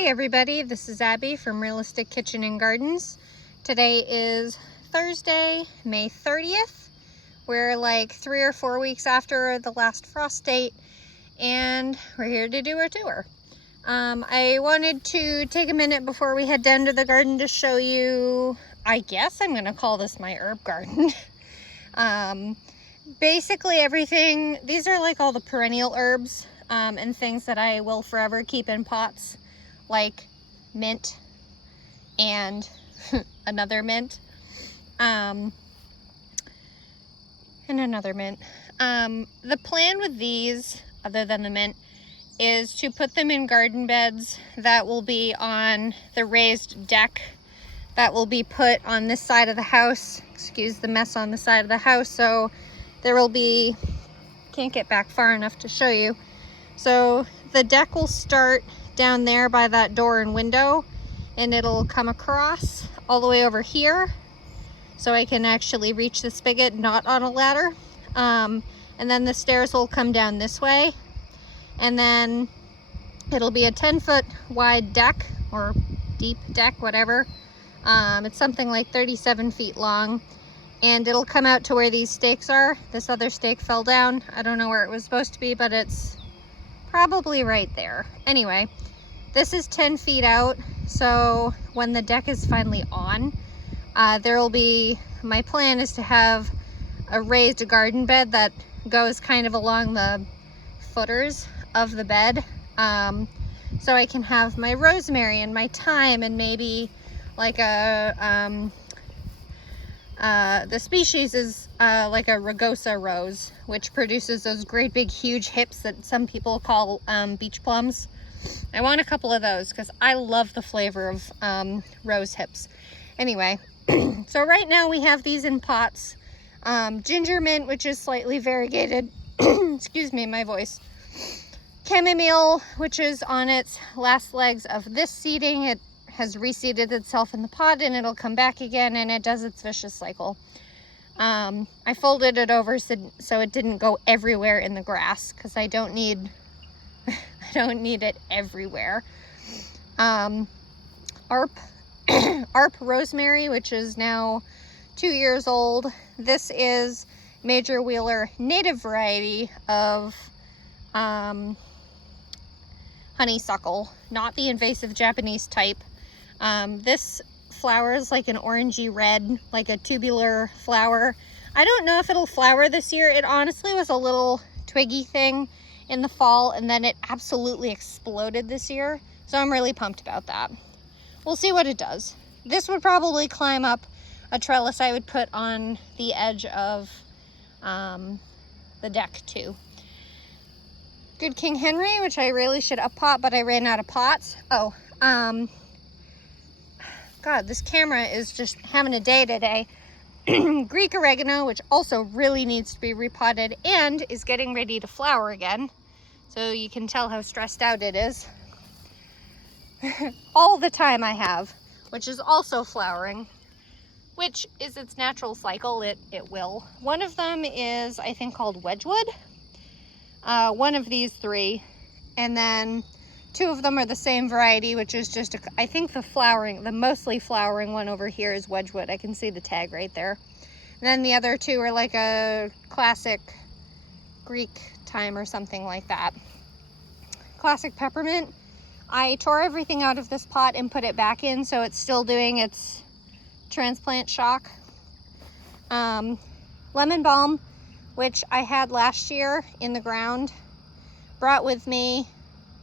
Hey everybody, this is Abby from Realistic Kitchen and Gardens. Today is Thursday, May 30th. We're like 3 or 4 weeks after the last frost date and we're here to do a tour. I wanted to take a minute before we head down to the garden to show you, I guess I'm gonna call this my herb garden. Basically everything, these are like all the perennial herbs and things that I will forever keep in pots, like mint and another mint, and another mint. The plan with these, other than the mint, is to put them in garden beds that will be on the raised deck that will be put on this side of the house. Excuse the mess on the side of the house. So there will be, can't get back far enough to show you. So the deck will start down there by that door and window, and it'll come across all the way over here so I can actually reach the spigot not on a ladder. And then the stairs will come down this way, and then it'll be a 10-foot wide deck, or deep deck, whatever. It's something like 37 feet long, and it'll come out to where these stakes are. This other stake fell down. I don't know where it was supposed to be, but it's probably right there. Anyway, this is 10 feet out, so when the deck is finally on, there will be, my plan is to have a raised garden bed that goes kind of along the footers of the bed, so I can have my rosemary and my thyme and maybe like a the species is like a rugosa rose, which produces those great big huge hips that some people call beach plums. I want a couple of those because I love the flavor of rose hips. Anyway, so right now we have these in pots. Ginger mint, which is slightly variegated. Excuse me, my voice. Chamomile, which is on its last legs of this seeding. It has reseeded itself in the pot and it'll come back again, and it does its vicious cycle. I folded it over so it didn't go everywhere in the grass because I don't need it everywhere. ARP rosemary, which is now 2 years old. This is Major Wheeler native variety of honeysuckle, not the invasive Japanese type. This flowers like an orangey red, like a tubular flower. I don't know if it'll flower this year. It honestly was a little twiggy thing in the fall, and then it absolutely exploded this year. So I'm really pumped about that. We'll see what it does. This would probably climb up a trellis I would put on the edge of the deck too. Good King Henry, which I really should up pot, but I ran out of pots. Oh, God, this camera is just having a day today. Greek oregano, which also really needs to be repotted and is getting ready to flower again. So you can tell how stressed out it is. All the time I have, which is also flowering, which is its natural cycle. It will. One of them is, I think, called Wedgwood. One of these three. And then 2 of them are the same variety, which is just, I think the mostly flowering one over here is Wedgwood. I can see the tag right there. And then the other 2 are like a classic Greek thyme or something like that. Classic peppermint. I tore everything out of this pot and put it back in, so it's still doing its transplant shock. Lemon balm, which I had last year in the ground, brought with me,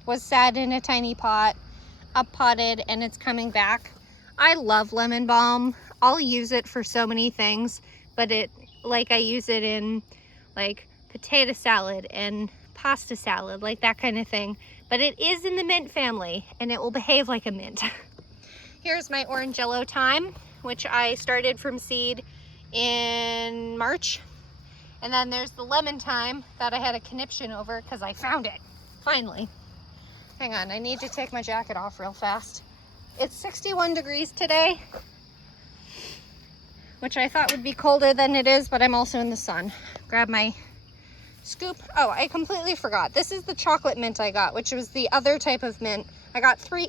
was sat in a tiny pot, up potted, and it's coming back. I love lemon balm. I'll use it for so many things, but I use it in like potato salad and pasta salad, like that kind of thing. But it is in the mint family and it will behave like a mint. Here's my orange yellow thyme, which I started from seed in March. And then there's the lemon thyme that I had a conniption over because I found it, finally. Hang on, I need to take my jacket off real fast. It's 61 degrees today, which I thought would be colder than it is, but I'm also in the sun. Grab my scoop. Oh, I completely forgot. This is the chocolate mint I got, which was the other type of mint. I got three.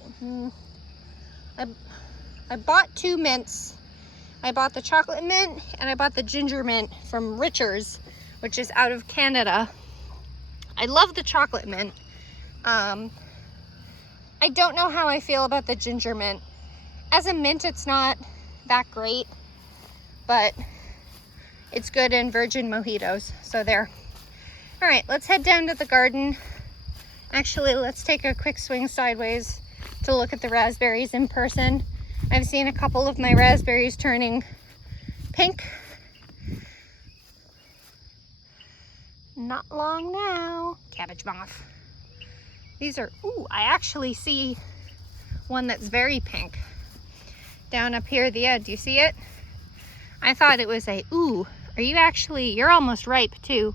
I bought 2 mints. I bought the chocolate mint and I bought the ginger mint from Richard's, which is out of Canada. I love the chocolate mint. I don't know how I feel about the ginger mint. As a mint, it's not that great, but it's good in virgin mojitos, so there. All right, let's head down to the garden. Actually, let's take a quick swing sideways to look at the raspberries in person. I've seen a couple of my raspberries turning pink. Not long now. Cabbage moth. These are, ooh, I actually see one that's very pink. Down up here at the end, do you see it? I thought it was a, ooh, are you actually, you're almost ripe too.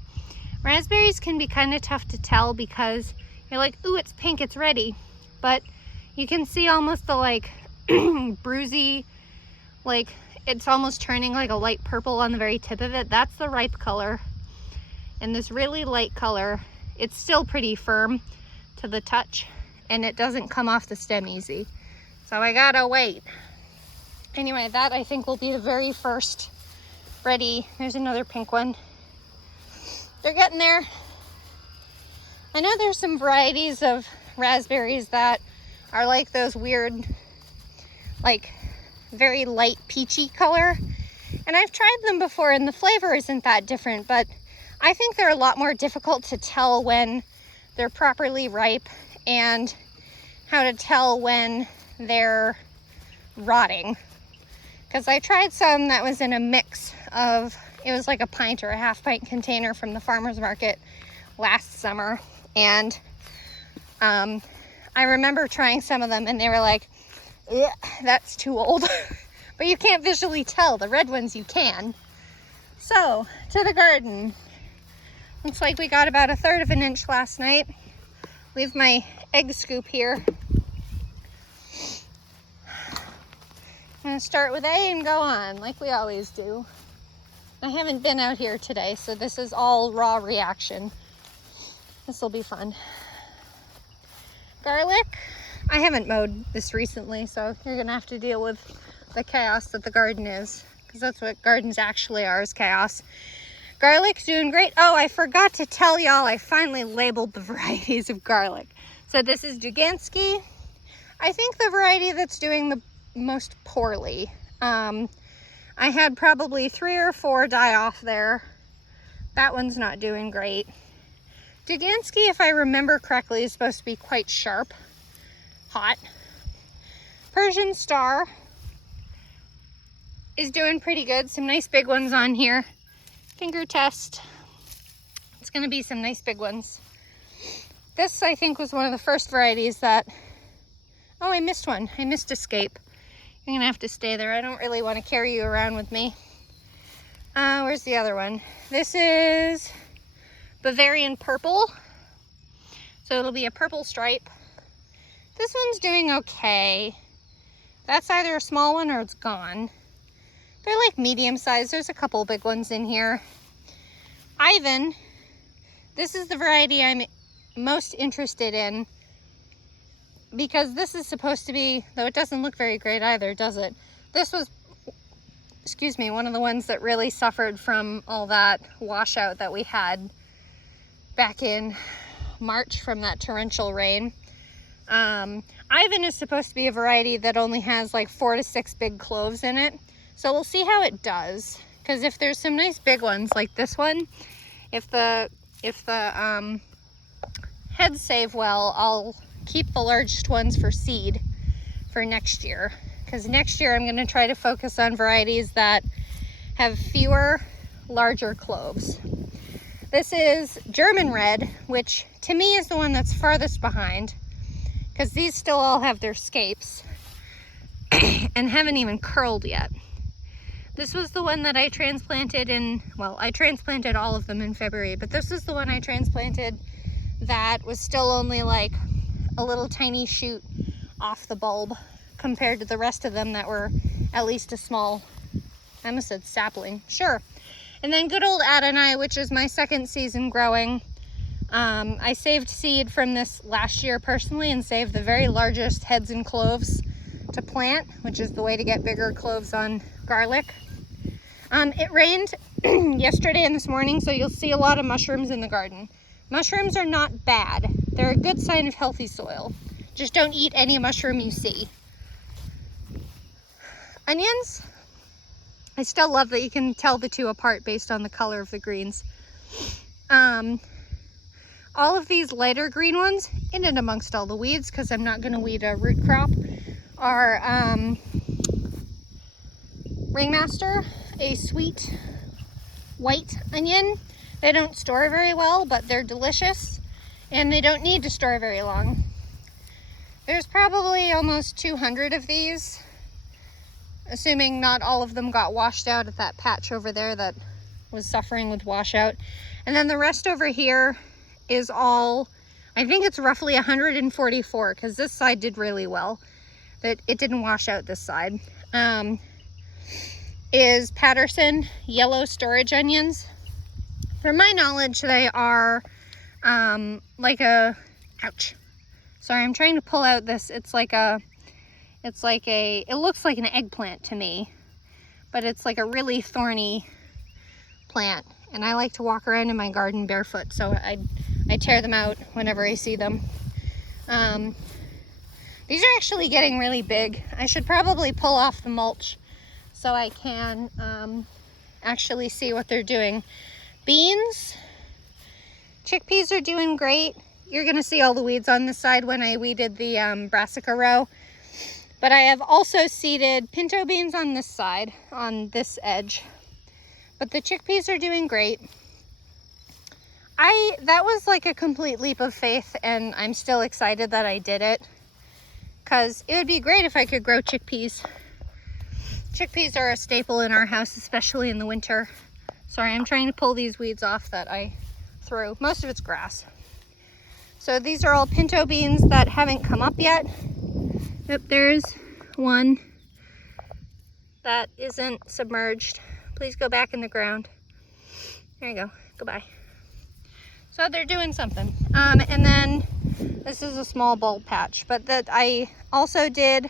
Raspberries can be kind of tough to tell because you're like, ooh, it's pink, it's ready. But you can see almost the like bruisey, like it's almost turning like a light purple on the very tip of it. That's the ripe color. And this really light color, it's still pretty firm to the touch and it doesn't come off the stem easy. So I gotta wait. Anyway, that I think will be the very first ready. There's another pink one. They're getting there. I know there's some varieties of raspberries that are like those weird, like very light peachy color. And I've tried them before and the flavor isn't that different, but I think they're a lot more difficult to tell when they're properly ripe and how to tell when they're rotting. Because I tried some that was in a mix of, it was like a pint or a half pint container from the farmer's market last summer. And I remember trying some of them and they were like, that's too old. But you can't visually tell. The red ones you can. So, to the garden. Looks like we got about 1/3 of an inch last night. Leave my egg scoop here. I'm gonna start with A and go on, like we always do. I haven't been out here today, so this is all raw reaction. This will be fun. Garlic. I haven't mowed this recently, so you're gonna have to deal with the chaos that the garden is, because that's what gardens actually are, is chaos. Garlic's doing great. Oh, I forgot to tell y'all, I finally labeled the varieties of garlic. So this is Dugansky. I think the variety that's doing the most poorly. I had probably 3 or 4 die off there. That one's not doing great. Dugansky, if I remember correctly, is supposed to be quite sharp, hot. Persian Star is doing pretty good. Some nice big ones on here. Finger test. It's gonna be some nice big ones. This, I think, was one of the first varieties that, oh, I missed one. I missed Escape. You're gonna have to stay there. I don't really want to carry you around with me. Where's the other one? This is Bavarian Purple. So it'll be a purple stripe. This one's doing okay. That's either a small one or it's gone. They're like medium size. There's a couple big ones in here. Ivan, this is the variety I'm most interested in, because this is supposed to be, though it doesn't look very great either, does it? This was, excuse me, one of the ones that really suffered from all that washout that we had back in March from that torrential rain. Ivan is supposed to be a variety that only has like 4 to 6 big cloves in it. So we'll see how it does. Because if there's some nice big ones like this one, if the heads save well, I'll keep the largest ones for seed for next year. Because next year I'm going to try to focus on varieties that have fewer, larger cloves. This is German Red, which to me is the one that's farthest behind, because these still all have their scapes and haven't even curled yet. This was the one that I transplanted in, well, I transplanted all of them in February, but this is the one I transplanted that was still only like a little tiny shoot off the bulb compared to the rest of them that were at least a small, I almost said sapling, sure. And then good old Adonai, which is my second season growing. I saved seed from this last year personally and saved the very largest heads and cloves to plant, which is the way to get bigger cloves on garlic. It rained yesterday and this morning, so you'll see a lot of mushrooms in the garden. Mushrooms are not bad. They're a good sign of healthy soil. Just don't eat any mushroom you see. Onions, I still love that you can tell the two apart based on the color of the greens. All of these lighter green ones, in and amongst all the weeds, because I'm not going to weed a root crop, are Ringmaster, a sweet white onion. They don't store very well, but they're delicious, and they don't need to store very long. There's probably almost 200 of these, assuming not all of them got washed out at that patch over there that was suffering with washout. And then the rest over here is all, I think it's roughly 144, because this side did really well, that it didn't wash out this side. Is Patterson yellow storage onions. From my knowledge, they are like a, ouch, sorry, I'm trying to pull out this, it looks like an eggplant to me, but it's like a really thorny plant, and I like to walk around in my garden barefoot, so I tear them out whenever I see them. These are actually getting really big. I should probably pull off the mulch so I can actually see what they're doing. Beans, chickpeas are doing great. You're gonna see all the weeds on this side when I weeded the brassica row. But I have also seeded pinto beans on this side, on this edge. But the chickpeas are doing great. That was like a complete leap of faith, and I'm still excited that I did it, because it would be great if I could grow chickpeas. Chickpeas are a staple in our house, especially in the winter. Sorry, I'm trying to pull these weeds off that I threw. Most of it's grass. So these are all pinto beans that haven't come up yet. Yep, there's one that isn't submerged. Please go back in the ground. There you go. Goodbye. So they're doing something. And then this is a small bulb patch, but that I also did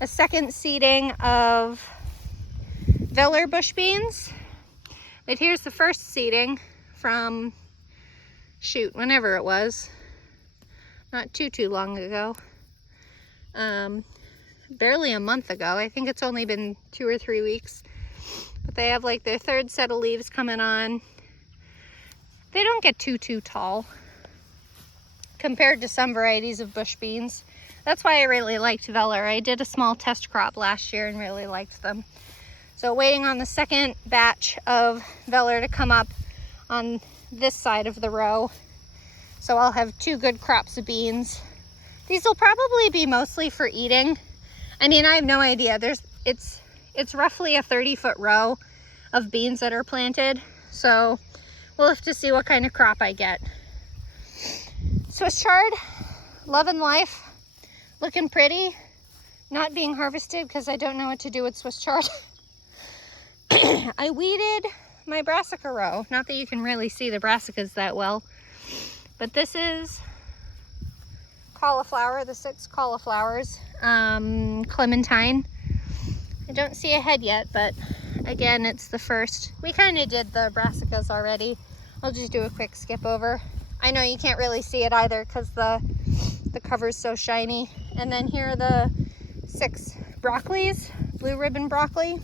a second seeding of Veller bush beans. But here's the first seeding from, shoot, whenever it was. Not too long ago. Barely a month ago. I think it's only been 2 or 3 weeks. But they have like their third set of leaves coming on. They don't get too tall compared to some varieties of bush beans. That's why I really liked Veller. I did a small test crop last year and really liked them. So waiting on the second batch of Veller to come up on this side of the row. So I'll have 2 good crops of beans. These will probably be mostly for eating. I mean, I have no idea. It's roughly a 30-foot row of beans that are planted. So we'll have to see what kind of crop I get. Swiss chard, loving life, looking pretty, not being harvested because I don't know what to do with Swiss chard. I weeded my brassica row. Not that you can really see the brassicas that well, but this is cauliflower, the 6 cauliflowers, clementine. I don't see a head yet, but again, it's the first. We kind of did the brassicas already. I'll just do a quick skip over. I know you can't really see it either because the cover's so shiny. And then here are the 6 broccolis, blue ribbon broccoli.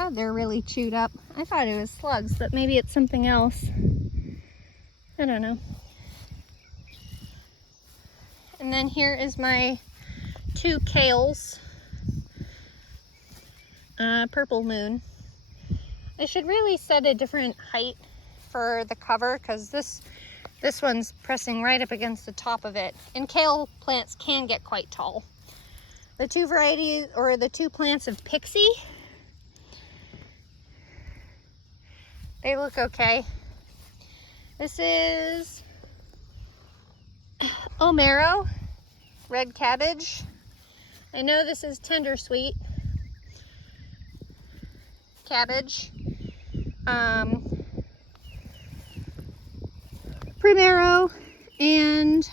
Oh, they're really chewed up. I thought it was slugs, but maybe it's something else. I don't know. And then here is my 2 kales. Purple moon. I should really set a different height for the cover because this one's pressing right up against the top of it. And kale plants can get quite tall. The 2 varieties, or the 2 plants of pixie, they look okay. This is Omero, red cabbage. I know this is tender sweet cabbage. Primero, and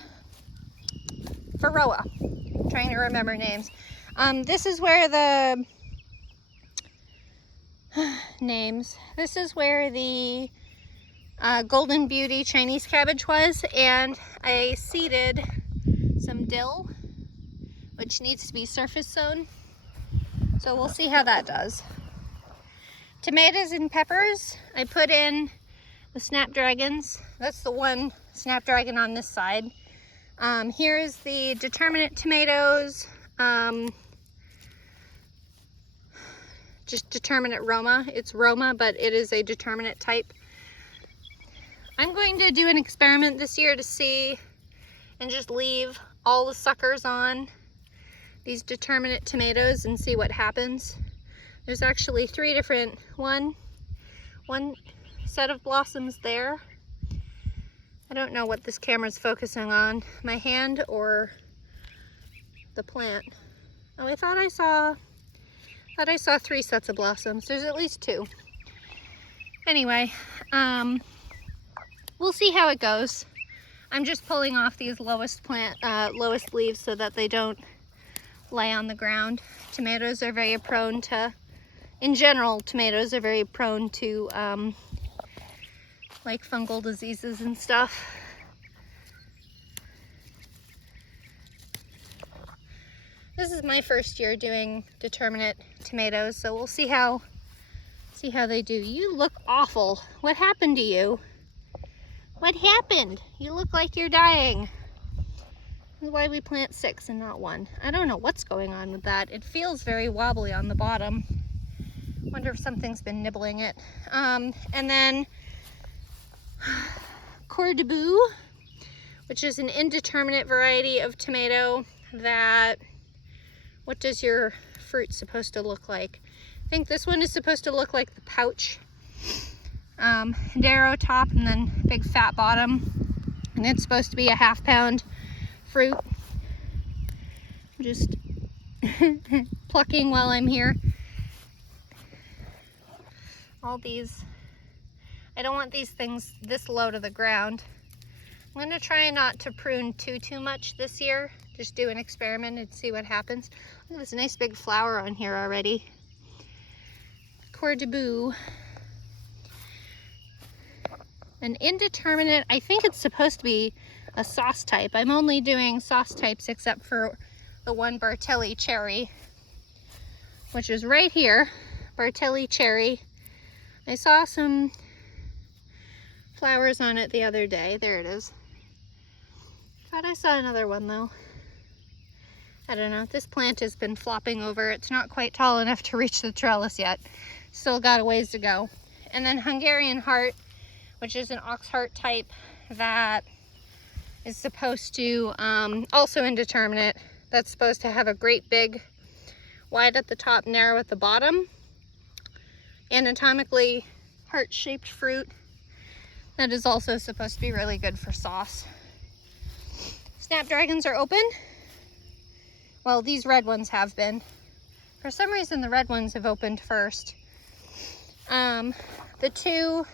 Varroa. I'm trying to remember names. This is where the This is where the Golden Beauty Chinese cabbage was, and I seeded some dill, which needs to be surface sown. So we'll see how that does. Tomatoes and peppers, I put in the snapdragons. That's the one snapdragon on this side. Here's the determinate tomatoes, just determinate Roma. It's Roma, but it is a determinate type. I'm going to do an experiment this year to see and just leave all the suckers on these determinate tomatoes and see what happens. There's actually three different, one set of blossoms there. I don't know what this camera's focusing on, my hand or the plant. Oh, I thought I saw three sets of blossoms. There's at least two. Anyway, we'll see how it goes. I'm just pulling off these lowest leaves so that they don't lay on the ground. Tomatoes are very prone to, in general, tomatoes are very prone to like fungal diseases and stuff. This is my first year doing determinate tomatoes, so we'll see how they do. You look awful. What happened to you? What happened? You look like you're dying. That's why we plant 6 and not 1. I don't know what's going on with that. It feels very wobbly on the bottom. Wonder if something's been nibbling it. And then Coeur de Boue, which is an indeterminate variety of tomato that, what does your fruit supposed to look like? I think this one is supposed to look like the pouch. Narrow top and then big fat bottom. And it's supposed to be a ½ pound fruit. I'm just plucking while I'm here. All these, I don't want these things this low to the ground. I'm gonna try not to prune too much this year. Just do an experiment and see what happens. Look at this nice big flower on here already. Coeur de Boue. An indeterminate, I think it's supposed to be a sauce type. I'm only doing sauce types except for the one Bartelli cherry, which is right here, Bartelli cherry. I saw some flowers on it the other day. There it is. Thought I saw another one though. I don't know. This plant has been flopping over. It's not quite tall enough to reach the trellis yet. Still got a ways to go. And then Hungarian heart, which is an ox heart type that is supposed to, also indeterminate, that's supposed to have a great big, wide at the top, narrow at the bottom, anatomically heart-shaped fruit that is also supposed to be really good for sauce. Snapdragons are open. Well, these red ones have been. For some reason, the red ones have opened first. The two,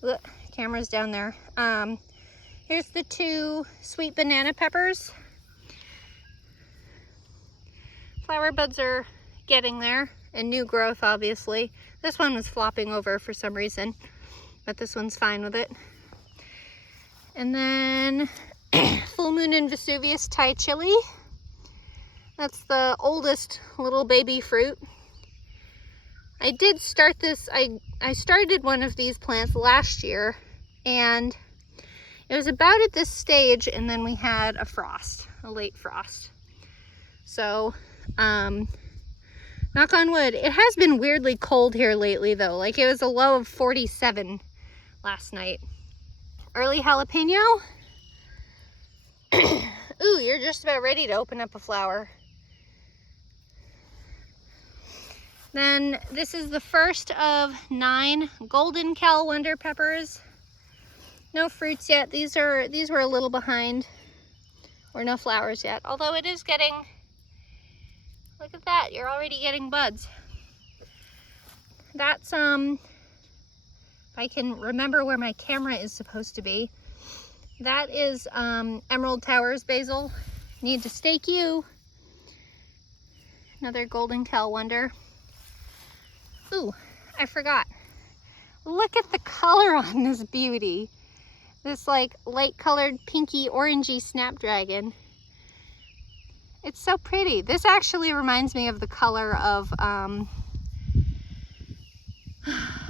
look, camera's down there. Here's the 2 sweet banana peppers. Flower buds are getting there, and new growth, obviously. This one was flopping over for some reason, but this one's fine with it. And then Full Moon and Vesuvius Thai chili. That's the oldest little baby fruit. I did start this, I started one of these plants last year, and it was about at this stage, and then we had a frost, a late frost. So, knock on wood. It has been weirdly cold here lately though. Like it was a low of 47 last night. Early jalapeno. Ooh, you're just about ready to open up a flower. Then this is the first of 9 golden Cal Wonder peppers. No fruits yet. These were a little behind, or no flowers yet. Although it is getting, look at that, you're already getting buds. That's if I can remember where my camera is supposed to be. That is Emerald Towers basil. Need to stake you. Another golden calendar. Ooh, I forgot. Look at the color on this beauty. This like light colored pinky orangey snapdragon. It's so pretty. This actually reminds me of the color of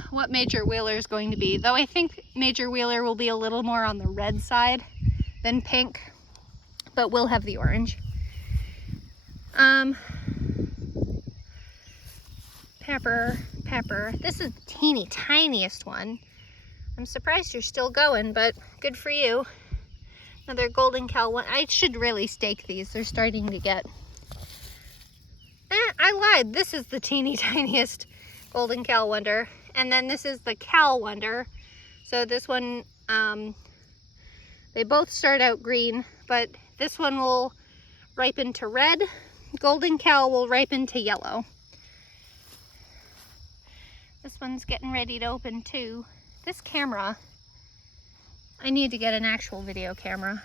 what Major Wheeler is going to be. Though I think Major Wheeler will be a little more on the red side than pink, but we'll have the orange. Pepper. This is the teeny tiniest one. I'm surprised you're still going, but good for you. Another golden cow one. I should really stake these. They're starting to get... I lied. This is the teeny tiniest golden cow wonder. And then this is the cow wonder. So this one, they both start out green, but this one will ripen to red. Golden cow will ripen to yellow. This one's getting ready to open too. This camera, I need to get an actual video camera.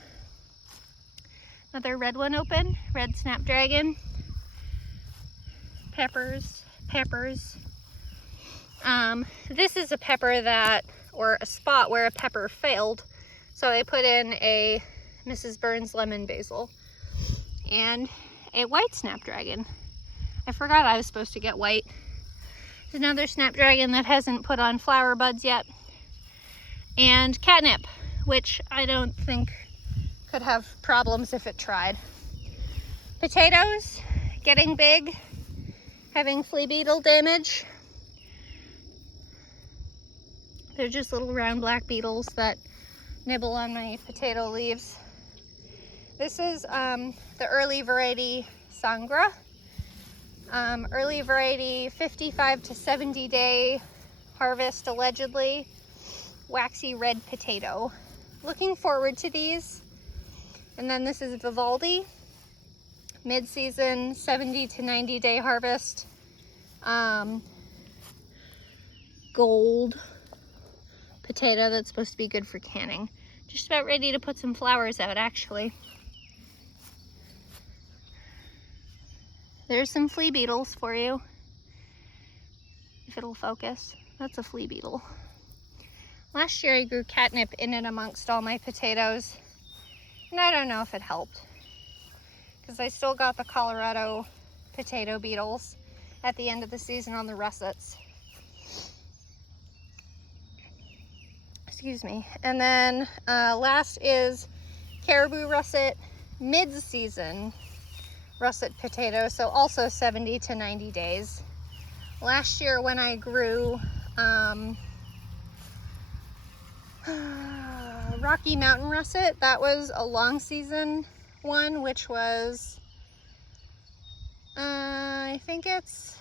Another red one open, red snapdragon. Peppers. This is a pepper that, or a spot where a pepper failed. So I put in a Mrs. Burns lemon basil and a white snapdragon. I forgot I was supposed to get white. There's another snapdragon that hasn't put on flower buds yet. And catnip, which I don't think could have problems if it tried. Potatoes, getting big, having flea beetle damage. They're just little round black beetles that nibble on my potato leaves. This is the early variety Sangra. Early variety 55 to 70 day harvest allegedly. Waxy red potato. Looking forward to these. And then this is Vivaldi. Mid-season 70 to 90 day harvest. Gold potato that's supposed to be good for canning. Just about ready to put some flowers out actually. There's some flea beetles for you. If it'll focus. That's a flea beetle. Last year I grew catnip in and amongst all my potatoes. And I don't know if it helped. Because I still got the Colorado potato beetles at the end of the season on the russets. Excuse me. And then last is caribou russet mid-season russet potato, so also 70 to 90 days. Last year when I grew Rocky Mountain russet, that was a long season one, which was I think it's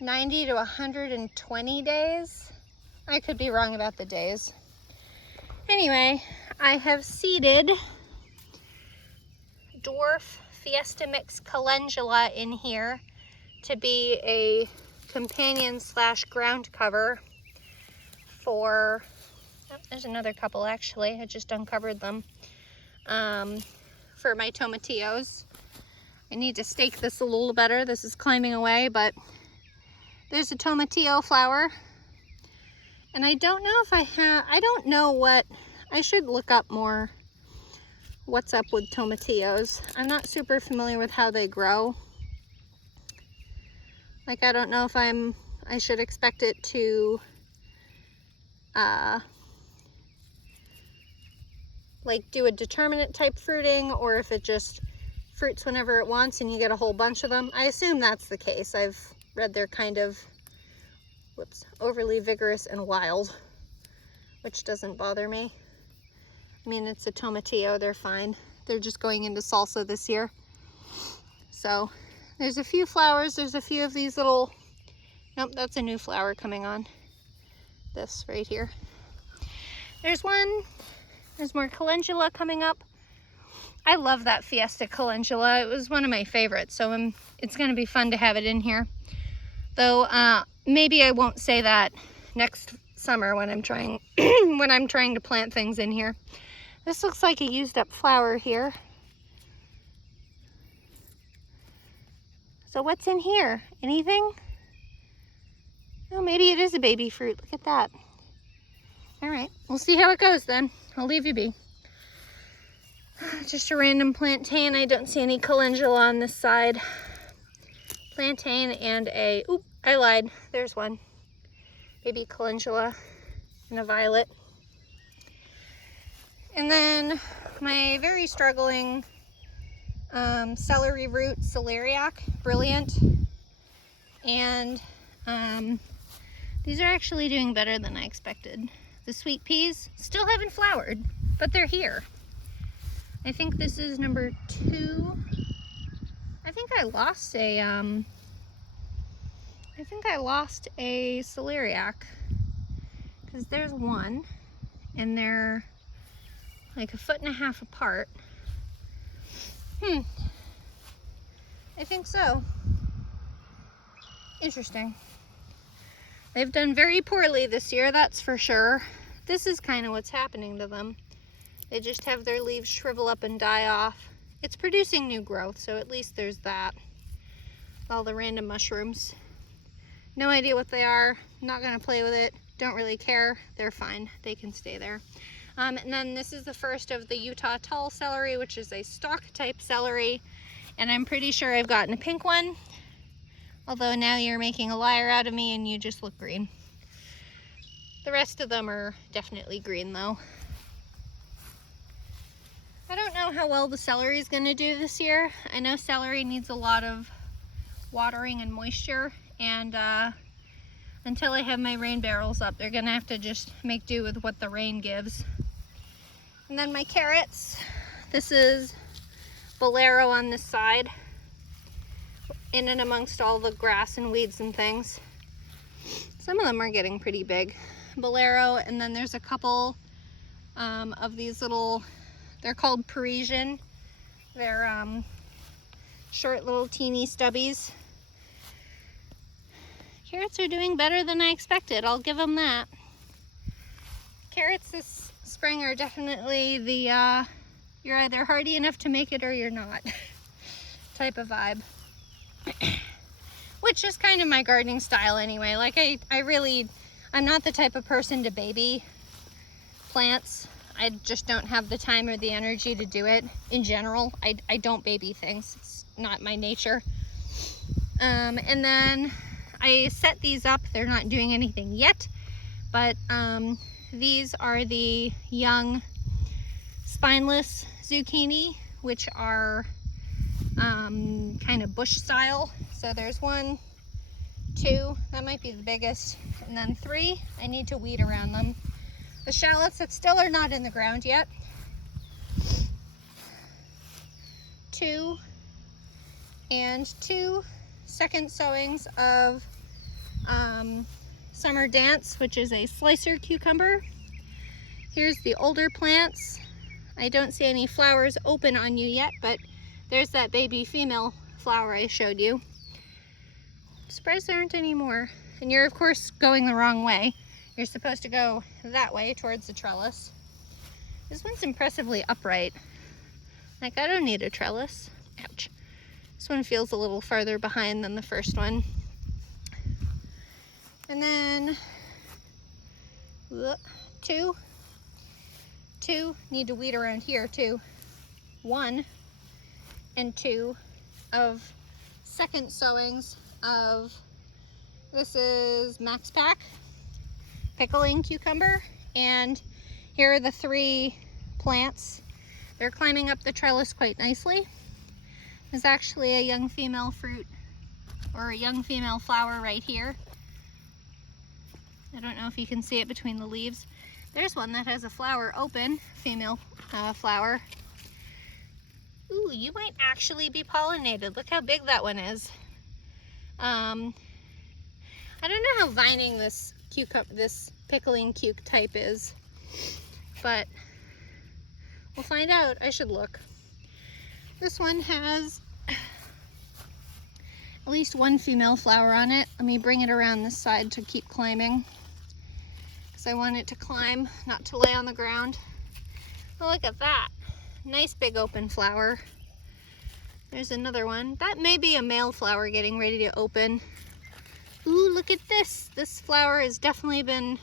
90 to 120 days. I could be wrong about the days. Anyway, I have seeded dwarf Fiesta Mix Calendula in here to be a companion / ground cover for, oh, there's another couple actually, I just uncovered them, for my tomatillos. I need to stake this a little better. This is climbing away, but there's a tomatillo flower. And I don't know if I don't know what, I should look up more what's up with tomatillos. I'm not super familiar with how they grow. Like, I don't know if I should expect it to like do a determinate type fruiting, or if it just fruits whenever it wants and you get a whole bunch of them. I assume that's the case. I've read they're kind of, whoops, overly vigorous and wild, which doesn't bother me. I mean, it's a tomatillo, they're fine. They're just going into salsa this year. So there's a few flowers, there's a few of these little, nope, that's a new flower coming on. This right here. There's one, there's more calendula coming up. I love that Fiesta calendula. It was one of my favorites, so it's gonna be fun to have it in here. Though maybe I won't say that next summer when I'm trying when I'm trying to plant things in here. This looks like a used up flower here. So what's in here? Anything? Oh, maybe it is a baby fruit. Look at that. All right, we'll see how it goes then. I'll leave you be. Just a random plantain. I don't see any calendula on this side. Plantain and a, oop, I lied. There's one. Baby calendula and a violet. And then my very struggling celery root celeriac, brilliant. And these are actually doing better than I expected. The sweet peas still haven't flowered, but they're here. I think this is number 2. I think I lost a celeriac because there's one and they're like 1.5 feet apart. I think so. Interesting. They've done very poorly this year, that's for sure. This is kind of what's happening to them. They just have their leaves shrivel up and die off. It's producing new growth, so at least there's that. All the random mushrooms. No idea what they are. Not gonna play with it. Don't really care. They're fine. They can stay there. And then this is the first of the Utah tall celery, which is a stalk type celery. And I'm pretty sure I've gotten a pink one. Although now you're making a liar out of me and you just look green. The rest of them are definitely green though. I don't know how well the celery is going to do this year. I know celery needs a lot of watering and moisture, and until I have my rain barrels up, they're going to have to just make do with what the rain gives. And then my carrots. This is Bolero on this side, in and amongst all the grass and weeds and things. Some of them are getting pretty big. Bolero, and then there's a couple of these little, they're called Parisian. They're short little teeny stubbies. Carrots are doing better than I expected, I'll give them that. Carrots this spring are definitely the you're either hardy enough to make it or you're not type of vibe. Which is kind of my gardening style anyway. Like I'm not the type of person to baby plants. I just don't have the time or the energy to do it in general. I don't baby things. It's not my nature. And then I set these up. They're not doing anything yet, but these are the young spineless zucchini, which are kind of bush style. So there's 1, 2, that might be the biggest, and then 3. I need to weed around them. The shallots that still are not in the ground yet. 2 and 2 second sowings of Summer Dance, which is a slicer cucumber. Here's the older plants. I don't see any flowers open on you yet, but there's that baby female flower I showed you. I'm surprised there aren't any more. And you're of course going the wrong way. You're supposed to go that way towards the trellis. This one's impressively upright. Like, I don't need a trellis. Ouch. This one feels a little farther behind than the first one. And then 2 need to weed around here too. 1 and 2 of second sowings of, this is Max Pack pickling cucumber, and here are the 3 plants. They're climbing up the trellis quite nicely. There's actually a young female fruit, or a young female flower right here. I don't know if you can see it between the leaves. There's one that has a flower open, female flower. Ooh, you might actually be pollinated. Look how big that one is. I don't know how vining this pickling cuke type is, but we'll find out. I should look. This one has at least 1 female flower on it. Let me bring it around this side to keep climbing, because I want it to climb, not to lay on the ground. Oh, look at that. Nice big open flower. There's another one. That may be a male flower getting ready to open. Ooh, look at this. This flower has definitely been,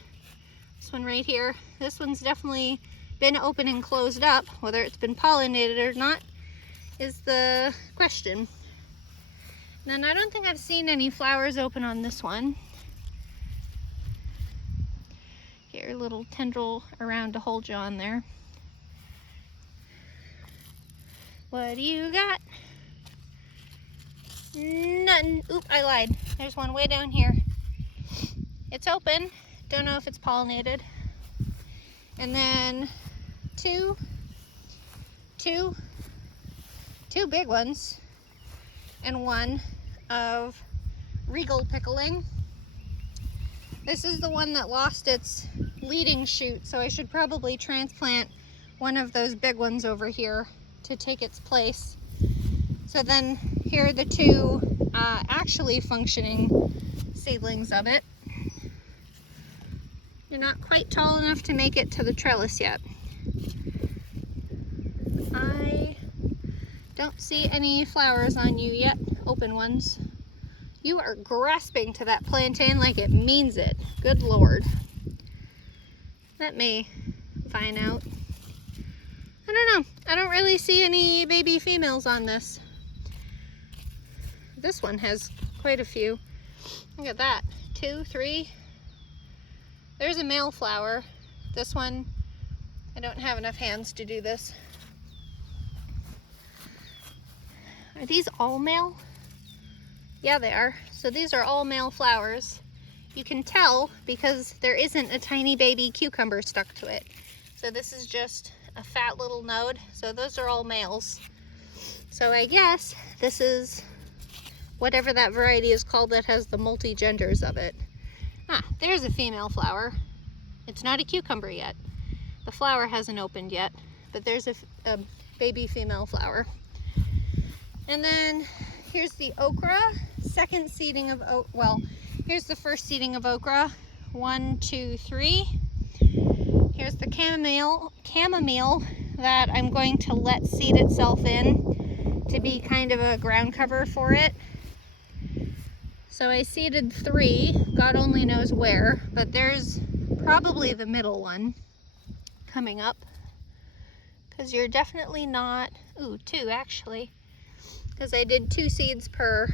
this one right here, this one's definitely been open and closed up. Whether it's been pollinated or not is the question. And then I don't think I've seen any flowers open on this one. Here, little tendril around to hold you on there. What do you got? Nothing. Oop, I lied. There's one way down here. It's open. Don't know if it's pollinated. And then two big ones, and one of regal pickling. This is the one that lost its leading shoot, so I should probably transplant one of those big ones over here to take its place. So then here are the two actually functioning seedlings of it. They're not quite tall enough to make it to the trellis yet. I don't see any flowers on you yet, open ones. You are grasping to that plantain like it means it. Good Lord. That may vine out. I don't know. I don't really see any baby females on this. This one has quite a few. Look at that. 2, 3. There's a male flower. This one, I don't have enough hands to do this. Are these all male? Yeah, they are. So these are all male flowers. You can tell because there isn't a tiny baby cucumber stuck to it. So this is just a fat little node. So those are all males. So I guess this is whatever that variety is called that has the multi-genders of it. Ah, there's a female flower. It's not a cucumber yet. The flower hasn't opened yet, but there's a baby female flower. And then here's the okra, second seeding of okra. Well, here's the first seeding of okra. 1, 2, 3. Here's the chamomile that I'm going to let seed itself in to be kind of a ground cover for it. So I seeded 3, God only knows where, but there's probably the middle one coming up, because you're definitely not, ooh, 2 actually, because I did 2 seeds per.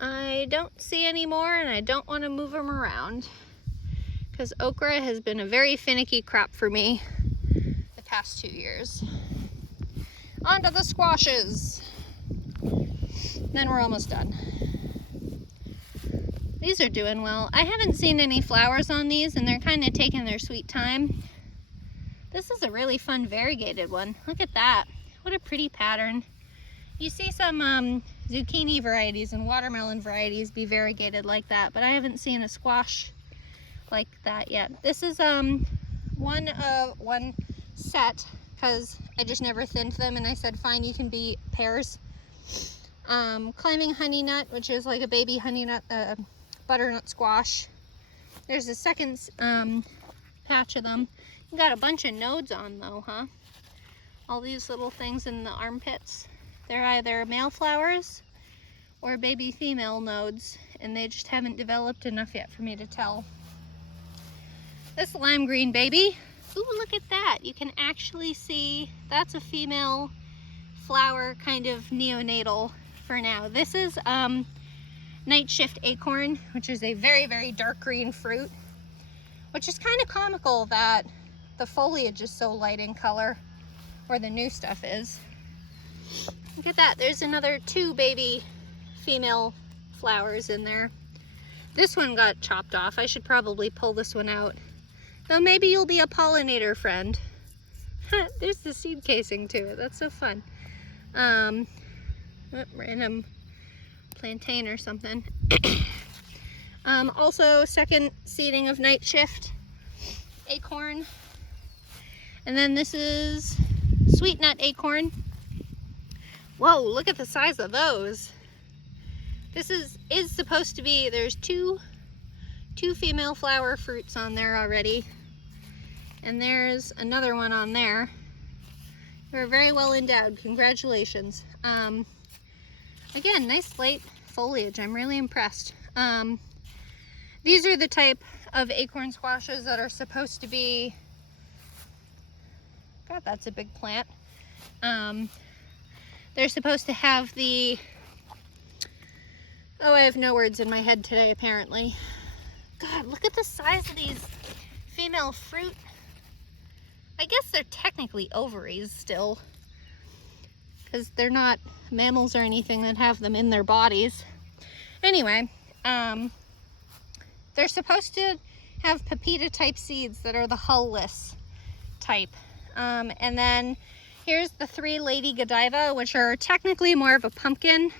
I don't see any more, and I don't want to move them around because okra has been a very finicky crop for me the past 2 years. On to the squashes. Then we're almost done. These are doing well. I haven't seen any flowers on these, and they're kind of taking their sweet time. This is a really fun variegated one. Look at that. What a pretty pattern. You see some zucchini varieties and watermelon varieties be variegated like that, but I haven't seen a squash like that yet. This is one set, because I just never thinned them, and I said fine, you can be pairs. Climbing honey nut, which is like a baby honey nut, butternut squash. There's a second patch of them. You got a bunch of nodes on though, huh? All these little things in the armpits. They're either male flowers or baby female nodes, and they just haven't developed enough yet for me to tell. This lime green baby, ooh, look at that. You can actually see that's a female flower, kind of neonatal for now. This is night shift acorn, which is a very, very dark green fruit, which is kind of comical that the foliage is so light in color, or the new stuff is. Look at that. There's another 2 baby female flowers in there. This one got chopped off. I should probably pull this one out. Though maybe you'll be a pollinator friend. There's the seed casing to it. That's so fun. Random plantain or something. Also, second seeding of night shift acorn. And then this is sweet nut acorn. Whoa, look at the size of those. This is supposed to be, there's two female flower fruits on there already. And there's another one on there. You're very well endowed. Congratulations. Again, nice light foliage. I'm really impressed. These are the type of acorn squashes that are supposed to be, God, that's a big plant. They're supposed to have the, oh, I have no words in my head today apparently. God, look at the size of these female fruit. I guess they're technically ovaries still, because they're not mammals or anything that have them in their bodies. Anyway, they're supposed to have pepita type seeds that are the hull-less type. And then here's the 3 Lady Godiva, which are technically more of a pumpkin.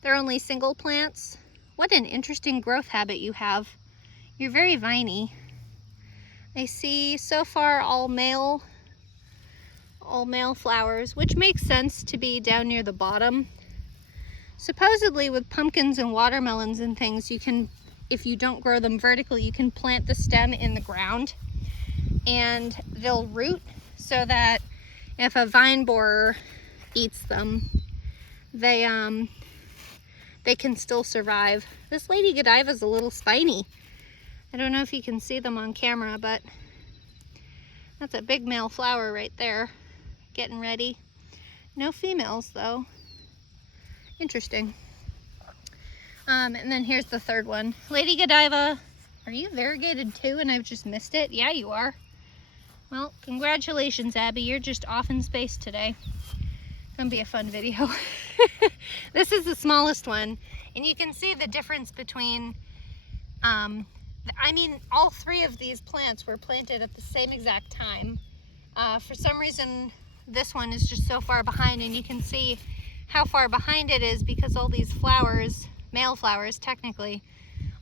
They're only single plants. What an interesting growth habit you have. You're very viney. I see so far all male flowers, which makes sense to be down near the bottom. Supposedly with pumpkins and watermelons and things, you can, if you don't grow them vertically, you can plant the stem in the ground and they'll root so that if a vine borer eats them, they can still survive. This Lady Godiva is a little spiny. I don't know if you can see them on camera, but that's a big male flower right there, getting ready. No females though. Interesting. And then here's the third one. Lady Godiva, are you variegated too and I've just missed it? Yeah, you are. Well, congratulations, Abby. You're just off in space today. Gonna be a fun video. This is the smallest one, and you can see the difference between, I mean, all 3 of these plants were planted at the same exact time. For some reason, this one is just so far behind, and you can see how far behind it is because all these flowers, male flowers technically,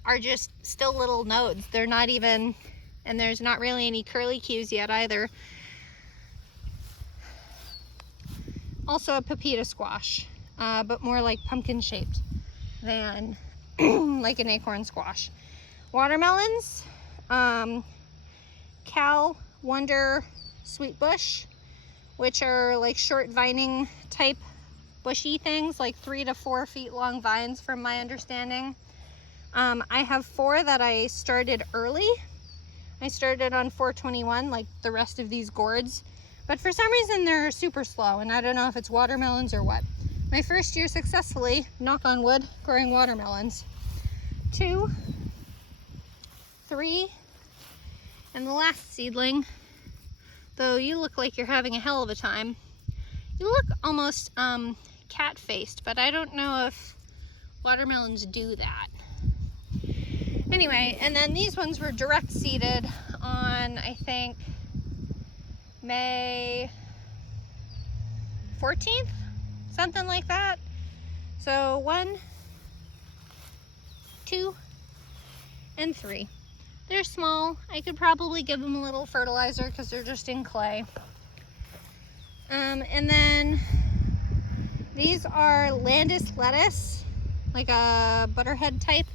are just still little nodes. They're not even, and there's not really any curlicues yet either. Also a pepita squash, but more like pumpkin shaped than like an acorn squash. Watermelons, Cal Wonder Sweet Bush, which are like short vining type bushy things, like 3 to 4 feet long vines from my understanding. I have 4 that I started early. I started on 421 like the rest of these gourds, but for some reason they're super slow, and I don't know if it's watermelons or what. My first year successfully, knock on wood, growing watermelons. 2, 3, and the last seedling, though you look like you're having a hell of a time. You look almost cat-faced, but I don't know if watermelons do that. Anyway, and then these ones were direct seeded on, I think, May 14th, something like that. So 1, 2, and 3. They're small. I could probably give them a little fertilizer because they're just in clay. And then these are Landis lettuce, like a butterhead type,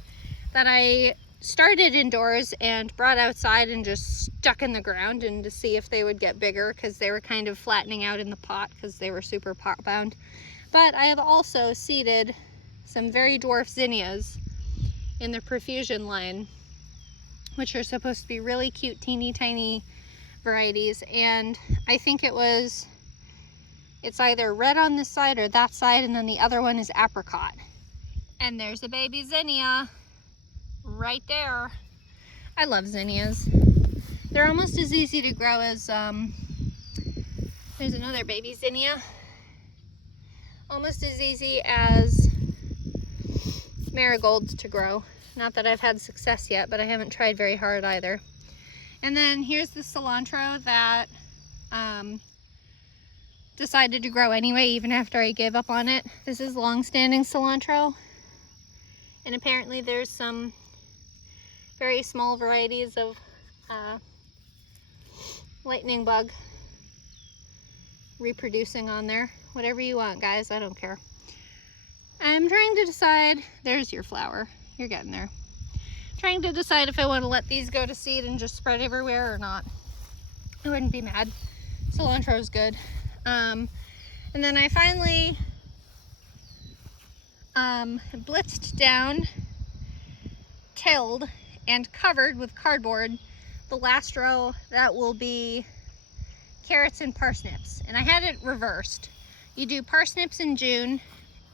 that I started indoors and brought outside and just stuck in the ground and to see if they would get bigger, because they were kind of flattening out in the pot because they were super pot bound. But I have also seeded some very dwarf zinnias in the profusion line, which are supposed to be really cute, teeny tiny varieties. And I think it's either red on this side or that side, and then the other one is apricot. And there's a baby zinnia right there. I love zinnias. They're almost as easy to grow as, there's another baby zinnia. Almost as easy as marigolds to grow. Not that I've had success yet, but I haven't tried very hard either. And then here's the cilantro that decided to grow anyway, even after I gave up on it. This is long-standing cilantro. And apparently there's some very small varieties of lightning bug reproducing on there. Whatever you want, guys, I don't care. I'm trying to decide, there's your flower, you're getting there. Trying to decide if I want to let these go to seed and just spread everywhere or not. I wouldn't be mad. Cilantro is good. And then I finally blitzed down, tilled, and covered with cardboard the last row that will be carrots and parsnips. And I had it reversed. You do parsnips in June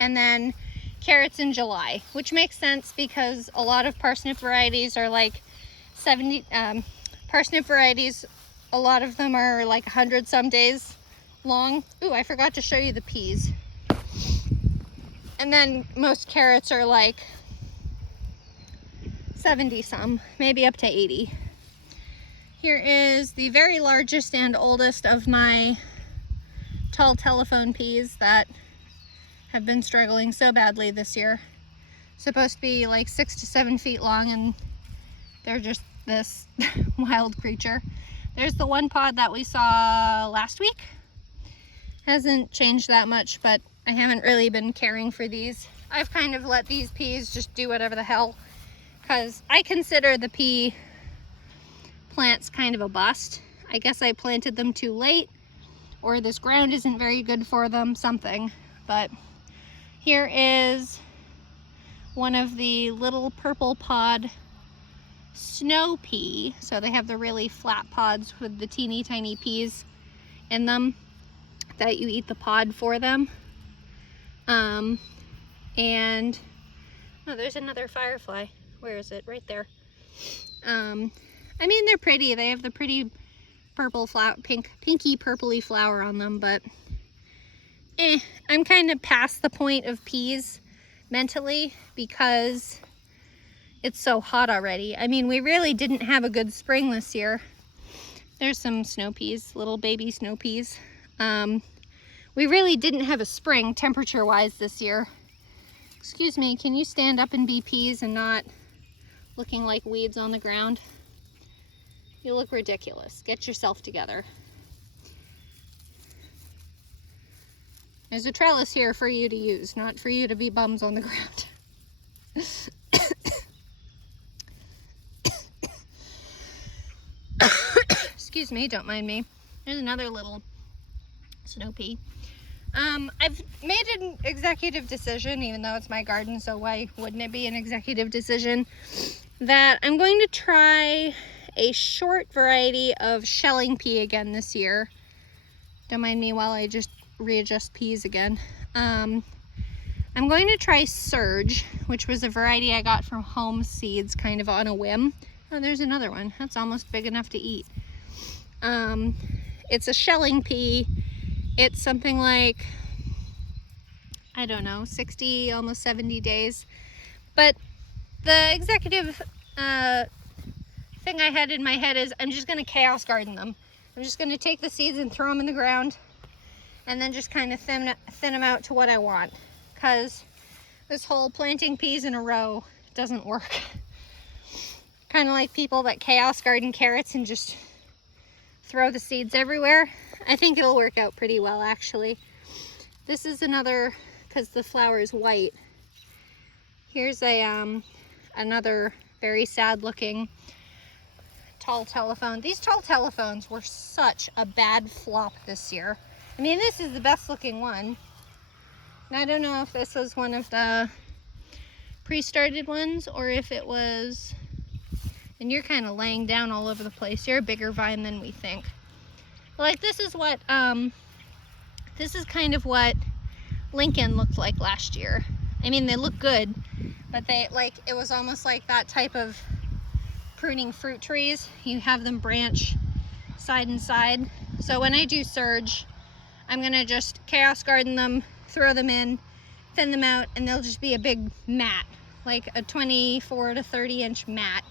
and then carrots in July, which makes sense because a lot of parsnip varieties are like 70, parsnip varieties, a lot of them are like 100 some days long. Ooh, I forgot to show you the peas. And then most carrots are like 70 some, maybe up to 80. Here is the very largest and oldest of my tall telephone peas that have been struggling so badly this year. Supposed to be like 6 to 7 feet long, and they're just this wild creature. There's the one pod that we saw last week. Hasn't changed that much, but I haven't really been caring for these. I've kind of let these peas just do whatever the hell, because I consider the pea plants kind of a bust. I guess I planted them too late, or this ground isn't very good for them, something. But here is one of the little purple pod snow pea. So they have the really flat pods with the teeny tiny peas in them that you eat the pod for them. And oh, there's another firefly. Where is it? Right there. I mean, they're pretty. They have the pretty purple flower, pinky purpley flower on them, but I'm kind of past the point of peas mentally because it's so hot already. I mean, we really didn't have a good spring this year. There's some snow peas, little baby snow peas. We really didn't have a spring temperature-wise this year. Excuse me, can you stand up and be peas and not looking like weeds on the ground? You look ridiculous. Get yourself together. There's a trellis here for you to use, not for you to be bums on the ground. Excuse me, don't mind me. There's another little snow pea. I've made an executive decision, even though it's my garden, so why wouldn't it be an executive decision, that I'm going to try a short variety of shelling pea again this year. Don't mind me while I just readjust peas again. I'm going to try Surge, which was a variety I got from Home Seeds kind of on a whim. Oh, there's another one. That's almost big enough to eat. It's a shelling pea. It's something like, I don't know, 60, almost 70 days. But the executive thing I had in my head is I'm just going to chaos garden them. I'm just going to take the seeds and throw them in the ground and then just kind of thin them out to what I want. Because this whole planting peas in a row doesn't work. Kind of like people that chaos garden carrots and just throw the seeds everywhere. I think it'll work out pretty well, actually. This is another, because the flower is white. Here's a another very sad looking tall telephone. These tall telephones were such a bad flop this year. I mean, this is the best looking one. And I don't know if this was one of the pre-started ones or if it was, and you're kind of laying down all over the place. You're a bigger vine than we think. Like this is what, this is kind of what Lincoln looked like last year. I mean, they look good, but they like, it was almost like that type of pruning fruit trees. You have them branch side and side. So when I do Surge, I'm gonna just chaos garden them, throw them in, thin them out, and they'll just be a big mat, like a 24 to 30 inch mat.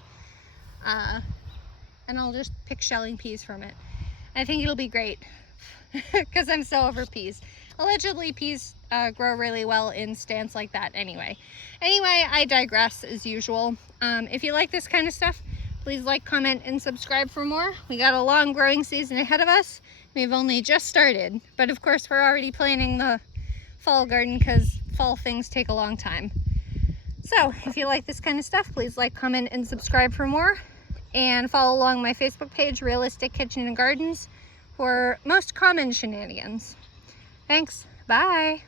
And I'll just pick shelling peas from it. I think it'll be great because I'm so over peas. Allegedly, peas grow really well in stands like that anyway. Anyway, I digress as usual. If you like this kind of stuff, please like, comment, and subscribe for more. We got a long growing season ahead of us. We've only just started, but of course we're already planning the fall garden because fall things take a long time. So if you like this kind of stuff, please like, comment, and subscribe for more. and follow along my Facebook page, Realistic Kitchen and Gardens, for most common shenanigans. Thanks, bye.